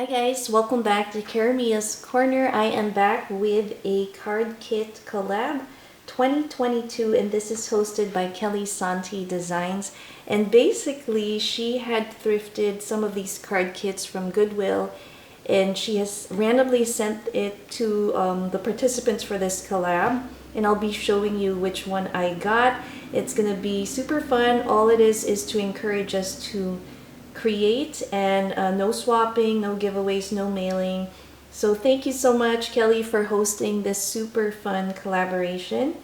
Hi guys, welcome back to Karamia's Corner. I am back with a card kit collab 2022 and this is hosted by Kelly Santi Designs. And basically she had thrifted some of these card kits from Goodwill and she has randomly sent it to the participants for this collab, and I'll be showing you which one I got. It's gonna be super fun. All it is to encourage us to create, and no swapping, no giveaways, no mailing. So thank you so much, Kelly, for hosting this super fun collaboration.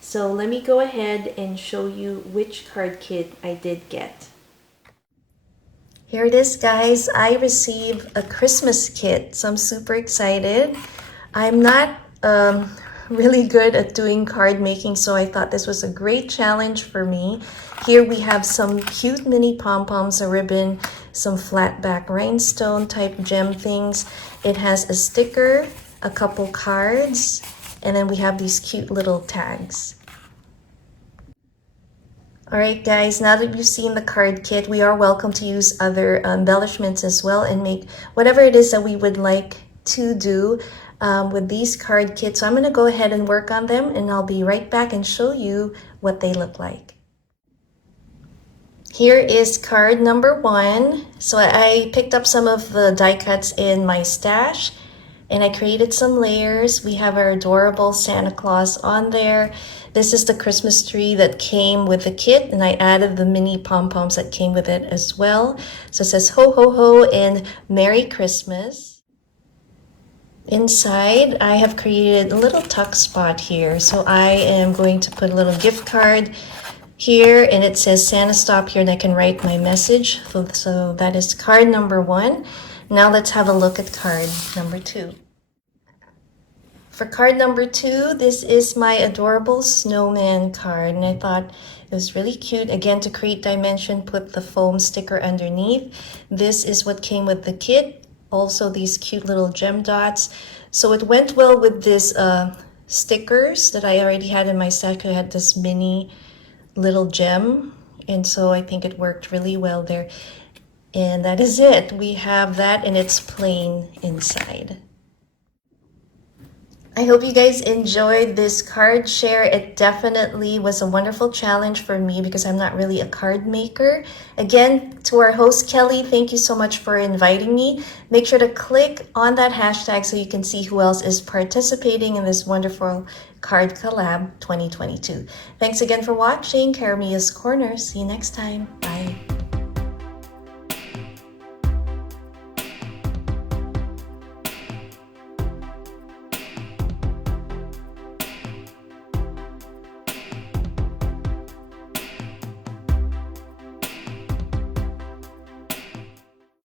So let me go ahead and show you which card kit I did get. Here it is, guys. I received a Christmas kit, so I'm super excited. I'm not really good at doing card making, so I thought this was a great challenge for me. Here we have some cute mini pom-poms, a ribbon, some flat back rhinestone type gem things. It has a sticker, a couple cards, and then we have these cute little tags. Alright guys, now that you've seen the card kit, we are welcome to use other embellishments as well and make whatever it is that we would like to do with these card kits. So I'm going to go ahead and work on them, and I'll be right back and show you what they look like. Here is card number 1. So I picked up some of the die cuts in my stash and I created some layers. We have our adorable Santa Claus on there. This is the Christmas tree that came with the kit, and I added the mini pom-poms that came with it as well. So it says ho ho ho and Merry Christmas. Inside, I have created a little tuck spot here. So I am going to put a little gift card here, and it says Santa stop here, and I can write my message. So that is card number 1. Now let's have a look at card number 2. For card number 2, this is my adorable snowman card, and I thought it was really cute. Again, to create dimension, put the foam sticker underneath. This is what came with the kit. Also these cute little gem dots. So it went well with this stickers that I already had in my stack. I had this mini little gem, and so I think it worked really well there. And that is it. We have that, and it's plain inside. I hope you guys enjoyed this card share. It definitely was a wonderful challenge for me because I'm not really a card maker. Again, to our host Kelly, thank you so much for inviting me. Make sure to click on that hashtag so you can see who else is participating in this wonderful card collab 2022. Thanks again for watching Karamia's Corner. See you next time. Bye.